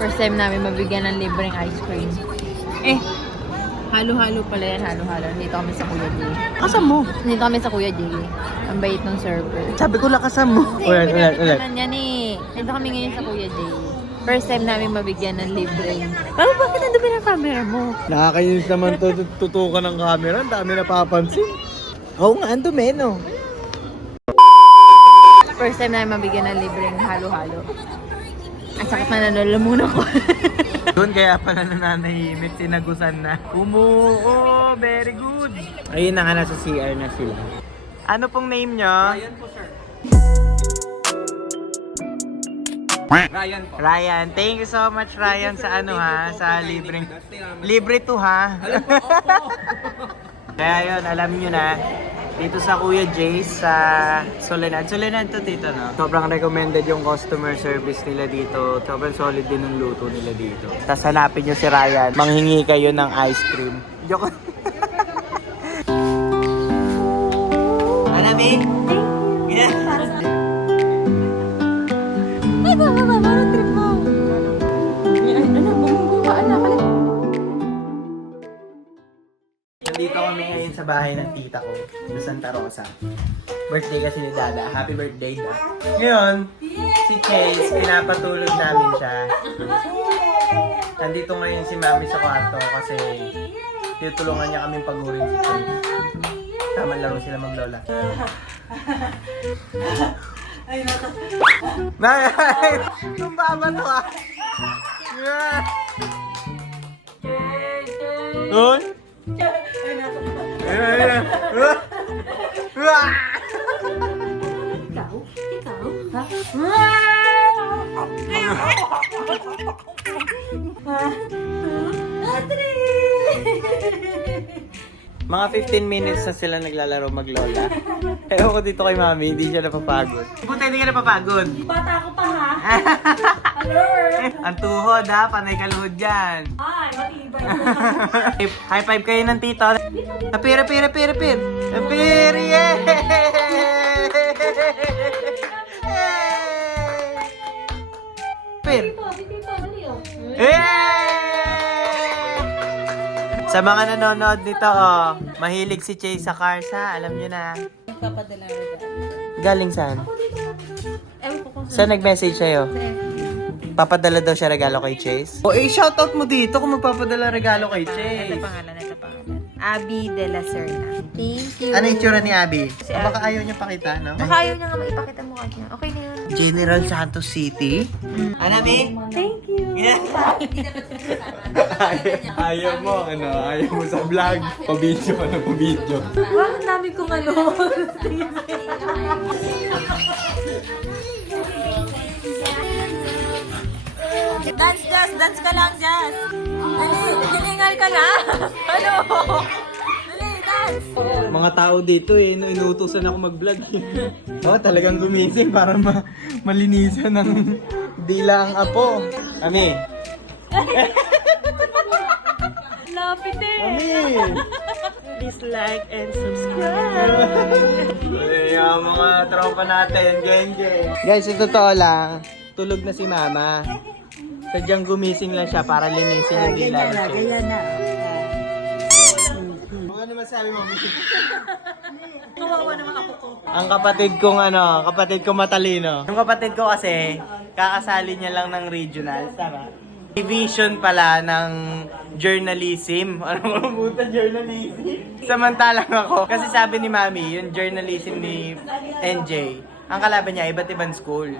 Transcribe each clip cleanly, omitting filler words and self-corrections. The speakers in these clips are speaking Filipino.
First time namin mabigyan ng libreng ice cream. Eh, halo-halo pala yan, halo-halo. Nandito kami sa Kuya Jay. Kasam mo. Nandito kami sa Kuya Jay. Ang bait ng server. Sabi ko lakasam mo. Ulit. Naman yan eh. Nandito kami ngayon sa Kuya Jay. First time namin mabigyan ng libreng. Pero bakit nandun na camera mo? Nakakainis naman to tutukan ng camera. Ang dami napapansin. Oo nga, ang dumi, no? First time namin mabigyan ng libreng halo-halo. Ang sakit na nanulamunan ko. Doon kaya pala nananahimik, sinagusan na. Umuo, very good. Ayun na nga, nasa CR na sila. Ano pong name nyo? Ryan po, sir. Ryan po. Ryan, thank you so much Ryan sa ano ha, sa libreng. Libre to ha. Kaya yun, alam nyo na. Dito sa Kuya Jay's sa Soledad. Soledad to dito, no? Sobrang recommended yung customer service nila dito. Sobrang solid din yung luto nila dito. Tapos hanapin nyo si Ryan. Manghingi kayo ng ice cream. Joke. Anami? Yeah. Ay, baba, parang trip mo. Ano, bumungguha, anak. Nandito kami ngayon sa bahay ng tita ko, sa Santa Rosa. Birthday kasi ni Dada. Happy birthday, Da. Ngayon, si Chase, pinapatulog namin siya. Nandito ngayon si Mami sa kwarto kasi tinutulungan niya kaming pagurin si Chase. Tama laro sila maglola. Ay, nata. Nay! Tumba ba to ah? Yeah! Hoy! Mga 15 minutes na sila naglalaro maglola. Ewan ko dito kay Mami, hindi siya napapagod. Buta, hindi ka napapagod. Bata ko pa ha? Hello? Ang tuhod ha, panay kaluhod dyan. Ay, matibay ko. High five kayo ng tito. Apir, apir, apir, apir. Apir, yeah! Apir. Sa mga nanonood nito, oh, mahilig si Chase sa cars ha, alam nyo na. Papadala ko dyan. Galing saan? Ewan ko kung Saan nag-message sa'yo? Papadala daw siya regalo kay Chase? O, shoutout mo dito kung magpapadala regalo kay Chase. Ito pangalan. Abby de la Serna. Thank you. Ano yung tsura ni Abby? Si Baka Abby. ayaw niya pakita, no? Baka ayaw niya nga maipakita mukha niya. Okay na yun. General Santos City? Anami? Thank you. Yeah. Ayaw mo, ano? Ayaw mo sa vlog. Pa-video ka na pa-video. Wow, ang dami kong ano. Dance, Jazz! Dance ka lang, Jazz! Dali! Hilingal ka na! Ano? Dali, dance! Mga tao dito eh, inuutosan ako mag-vlog. Talagang gumising para malinisan ng dila ang apo. Ami! Lapit eh. Ami! Please like and subscribe. Yung mga tropa natin, geng. Guys, sa totoo lang, tulog na si Mama. Sadyang gumising lang siya para linisin yung dila niya. Ganyan na. Ano masabi mo? Kawawa naman ako ko. Ang kapatid ko matalino. Yung kapatid ko kasi, kakasali niya lang ng regional, tama? Division pala ng journalism. Ano mo buta journalism? Samantalang ako, kasi sabi ni Mami, yung journalism ni NJ, ang kalaban niya, iba't ibang school.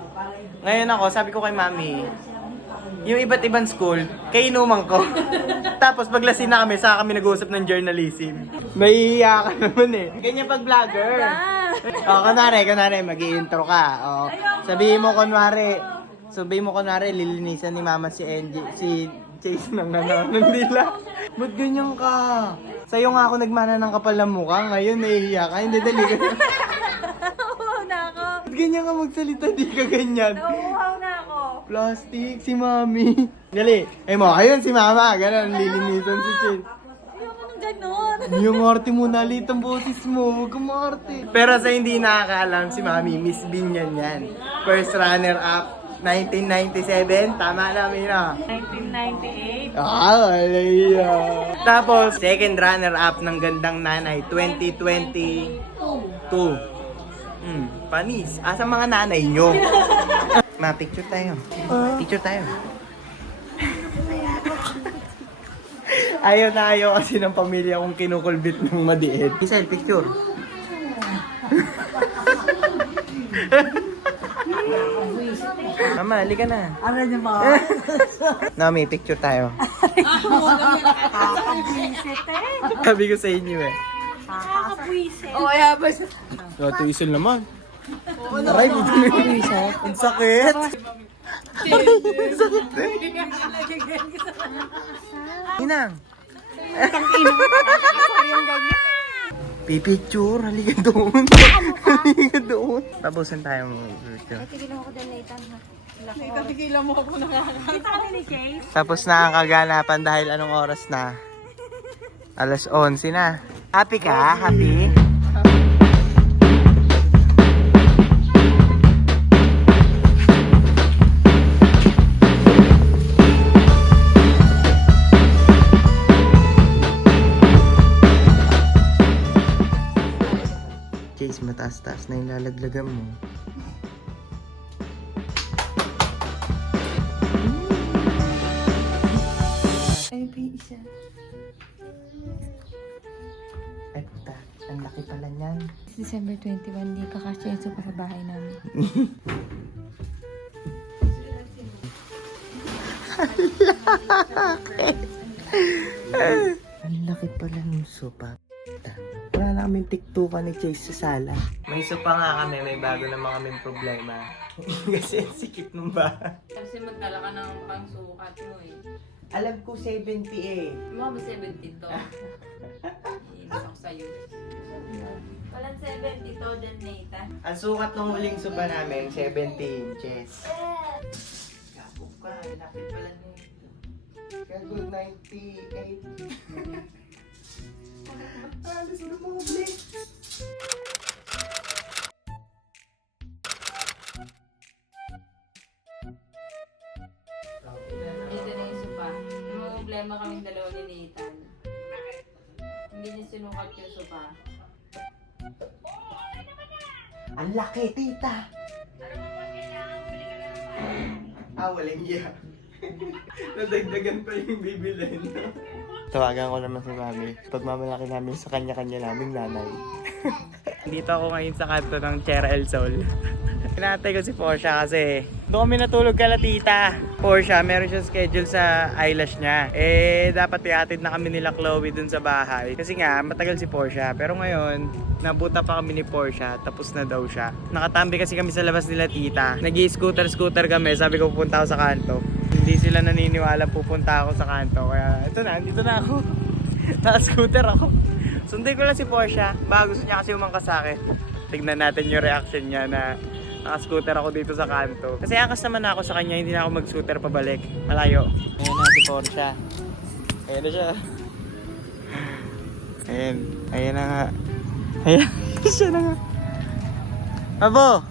Ngayon ako, sabi ko kay Mami, yung iba't ibang school, kainuman ko. Tapos paglasin na kami, saka kami nag-uusap ng journalism. Nahihiya ka naman eh. Ganyan pag vlogger. Kunwari, mag-i-intro ka. Sabihin mo kunwari, lilinisan ni Mama si Chase ng ng dila. Ba't ganyan ka? Sa'yo nga ako nagmana ng kapal ng mukha, ngayon nahihiya ka. Hindi, dali ka. Nauuhaw na ako. Ba't ganyan ka magsalita, di ka ganyan? Nauuhaw na ako. Plastic, si Mami. Dali. Ayun si Mama. Ganon, lilinisan si Chase. Ayoko nang ganon. Yung arte mo, nalit ang boses mo. Huwag kang maarte. Pero sa hindi nakakaalam, si Mami, Miss Binyan yan. First runner-up 1997, tama namin na. 1998. Alaya. Tapos, second runner-up ng Gandang Nanay, 2022. Panis. Asa mga nanay nyo? Ma, picture tayo. Picture tayo. Ayaw na ayaw kasi ng pamilya kong kinukulbit ng madiin. Isel, picture. Mama, halika na. Ano niyo ba? Nami, picture tayo. Nakakabwisit eh. Sabi ko sa inyo eh. Nakakabwisit. Oo, kaya ba? Ito isel naman. Aray, dito na yung isa. Ang sakit. Ang sakit eh. Inang. Pipicture, halika doon. Halika doon. Tapusin tayo mo. Tigilan mo ako nakakakita. Kita kami ni Chase. Tapos na ang kaganapan dahil anong oras na? Alas 11 na. Happy ka? Happy? Chase, mataas-taas na yung lalaglagan mo. Ay, isa. Ay, puta. Ang laki pala niyan. December 21, di kakasya yun sa bahay namin. Ang laki pala ng sopa. Wala na kaming tiktukan ni Chase sa sala. May sopa nga kami, may bago naman kaming problema. Kasi ang sikip ng bahay. Kasi magdala ka ng pangsukat mo eh. Alam ko 70 eh. Mga ba 70 to? Iinis ako sa'yo. Walang 70 to dyan, Nathan. Ang sukat ng huling sopa namin, 70 inches. Gabog ka, lapit pala na ito. Gago, 98. Alis na mo, Blake. Dito na yung sopa. May mga problema kaming dalawa ni Nathan. Hindi niya sinukat yung sopa. Ang laki, tita! Walang iya. Nadagdagan pa yung bibilin. Tawagan ko naman si Mami. Pagmamalaki namin sa kanya-kanya naming nanay. Dito ako ngayon sa kanto ng Cher El Sol. Kinatay ko si Portia kasi doon kami natulog kala tita. Portia, meron siyang schedule sa eyelash niya. Dapat ihatid na kami nila Chloe dun sa bahay. Kasi nga, matagal si Portia. Pero ngayon, nabuta pa kami ni Portia. Tapos na daw siya. Nakatambi kasi kami sa labas nila tita. Nag-i-scooter kami. Sabi ko pupunta ako sa kanto. Hindi sila naniniwala pupunta ako sa kanto. Kaya ito na, dito na ako. Naka-scooter ako. Sundin ko lang si Portia. Baka gusto niya kasi umangkas sa akin. Tignan natin yung reaction niya na naka-scooter ako dito sa kanto. Kasi angkas naman ako sa kanya, hindi na ako mag-scooter pabalik. Malayo. Ayan na si Portia. Ayan na siya. Ayan. Ayan na nga. Ayan. Siya na nga. Mabo!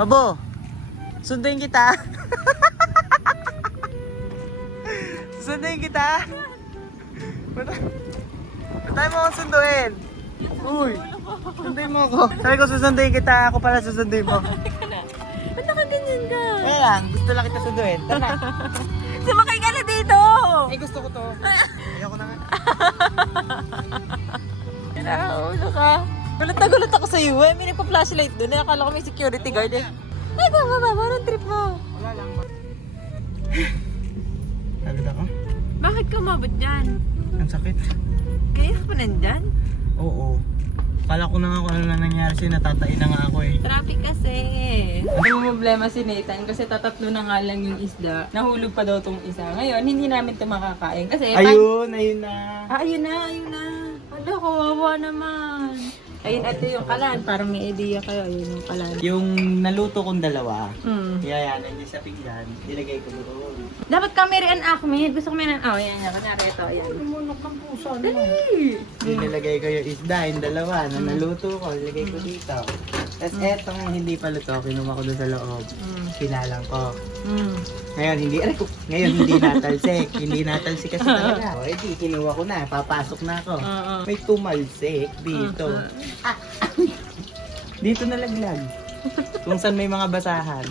Mabo! Sunduin kita! Sunduin kita! Patay mo akong sunduin! Uy! Sunduin mo ako! Sabi ko susunduin kita, ako pala susunduin mo. Ba't nakaganyan ka? Kaya lang, gusto lang kita sunduin. Tara! Sumakay ka na dito! Gusto ko to. Ayoko na nga. Naulo ka. Gulat na gulat ako sa'yo eh. May nagpa-flashlight doon. Akala ko may security guard eh. Ay, baba, anong trip mo? Wala lang ba? Agad ako? Bakit ka umabot dyan? Ang sakit. Kaya ka pa nandyan? Oo. Kala ko na nga kung ano na nangyari kasi natatain na nga ako eh. Traffic kasi. Ang problema si Nathan kasi tatatlo na nga lang yung isda. Nahulog pa daw tong isa. Ngayon, hindi namin ito makakain. Kasi Ayun na. ayun na. Wala, kawawa naman. Ayun, ito yung kalan. Para may idea kayo. Ayun yung kalan. Yung naluto kong dalawa, Hmm. yayanan din sa pinggan, nilagay ko doon. Dapat Camry and Acme. Gusto ko may nan... Oh, yan. Kunwari ito. Ayan. Lumunok ng puso. Dali! Nilagay ko yung isda, yung dalawa na naluto ko, nilagay ko dito. Tapos etong hindi pa luto, kinuha ko doon sa loob. Pinalang ko. Mm. Ngayon hindi natalsik. Hindi natalsik kasi talaga. O, edi, kinuha ko na. Papasok na ako. May tumalsik dito. Dito nalaglag. Kung saan may mga basahan.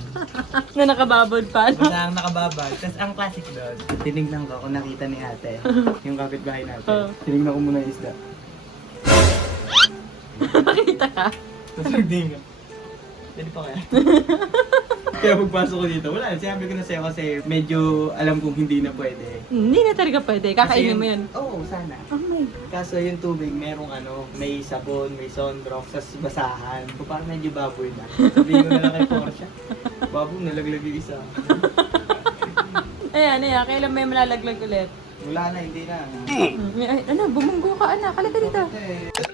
Na nakababod pa. Basahang nakababag. Tapos ang classic doon, tinignan ko kung nakita ni ate. Yung kapitbahay natin. Tinignan ko muna yung isda. Nakita ka? Tapos hindi nga. Pwede pa kaya? Kaya pagpasok ko dito, wala. Sinabi ko na sa'yo kasi medyo alam kong hindi na pwede. Hindi na talaga pwede. Kakainin mo yun. Oo, sana. Oh my. Kaso yung tubig, merong may sabon, may sunrock, tas basahan. So parang medyo baboy na. Sabihin ko na lang kay Portia. Baboy, nalaglag yung isa. Ayan. Kailan may malalaglag ulit? Wala na, hindi na. Ay, bumunggo ka anak. Halika dito.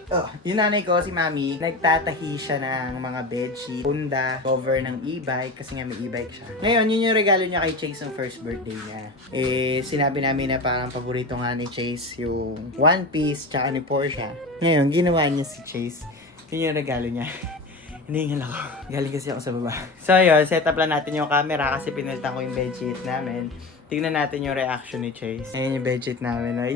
Oh, yung nanay ko, si Mami, nagtatahi siya ng mga bedsheet, punda, cover ng e-bike, kasi nga may e-bike siya. Ngayon, yun yung regalo niya kay Chase ng first birthday niya. Sinabi namin na parang paborito nga ni Chase yung One Piece, tsaka ni Portia. Ngayon, ginawa niya si Chase. Yun yung regalo niya. Hinihingal ako. Galing kasi ako sa baba. So yun, set up lang natin yung camera kasi pinalitan ko yung bedsheet namin. Tingnan natin yung reaction ni Chase. Ayan yung bedsheet namin. Ay,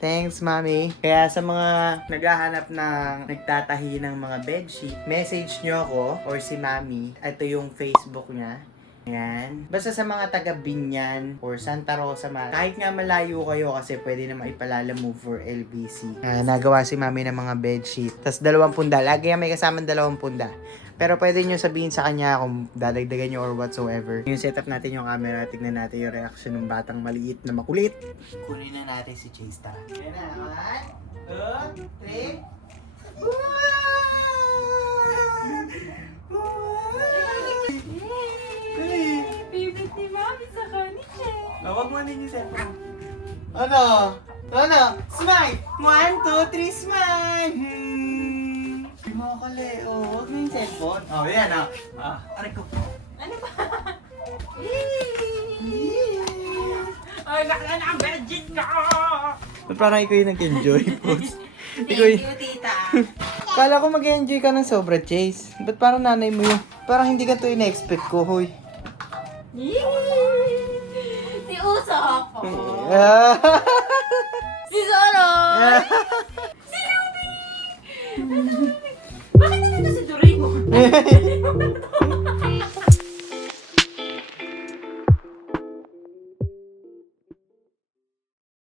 thanks, Mami. Kaya sa mga naghahanap ng nagtatahi ng mga bedsheet, message nyo ako or si Mami. Ito yung Facebook niya. Ayan. Basta sa mga taga Binyan or Santa Rosa man, kahit nga malayo kayo kasi pwede na maipalala move for LBC. Nagawa si Mami ng mga bedsheet. Tapos 2 punda. Lagi may kasamang 2 punda. Pero pwede nyo sabihin sa kanya kung dadagdagan nyo or whatsoever. Yung setup natin yung camera, tignan natin yung reaction ng batang maliit na makulit. Kunin na natin si Chase, tara. Ayan na, 1, 2, 3. Favorite ni Mami sa kanila. Huwag mo din yung cellphone. Ano? Smile! 1, 2, 3, smile! Kumakali. Huwag mo yung cellphone. Yan aray ko. Ano ba? Ay, nakala na ang virgin ka! Ba't parang ikaw yung nag-enjoy, Post? Thank you, tita. Kala ko mag-enjoy ka ng sobra, Chase. Ba't parang nanay mo yun? Parang hindi ka to in-expect ko, hoy. Si Uso ako. Si Zoro. Bakit nandito si Doraemon?